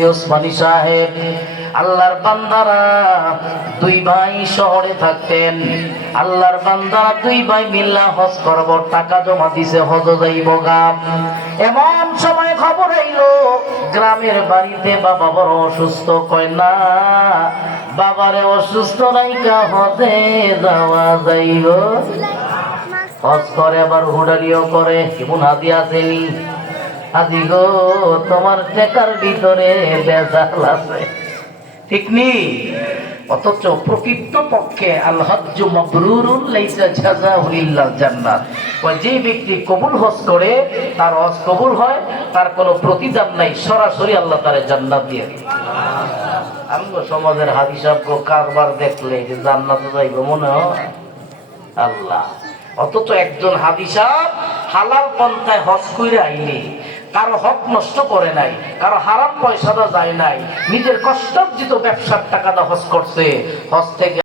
হাজি ওসমানী সাহেব। আল্লাহর বান্দারা দুই ভাই শহরে থাকতেন। আল্লাহর বান্দারা দুই ভাই মিল্লা হজ করব, টাকা জমা দিছে, হজ যাইব গা। এমন সময় খবর আইলো গ্রামের বাড়িতে বাবা বড় অসুস্থ। কয় না, বাবারে অসুস্থ রাইকা হজে যাওয়া যাইব। হজ করে আবার হুডারিও করে। কেমন হাজি আসেনি? হাজি গো, তোমার টেকার ভিতরে বেজাল আছে, ঠিক নি? অথচ প্রকৃত পক্ষে আল হজ্জু মাবরুরুন লাইসা জাযাহু ইল্লাল জান্নাত। ওই যে ব্যক্তি কবুল হজ করে তার হজ কবুল হয়, তার কোনো প্রতিদান নাই, সরাসরি আল্লাহ তারে জান্নাত দিয়ে দেয়। আমগো সমাজের হাজি সাহেব কারবার দেখলে যে জান্নাতে যাইব মনে হয় আল্লাহ। অথচ একজন হাজি সাহেব হালাল পন্থায় হজ কইরা আইলে কারো হক নষ্ট করে নাই, কারো হারাম পয়সাটা যায় নাই, নিজের কষ্টার্জিত ব্যবসার টাকাটা হজ করছে। হজ থেকে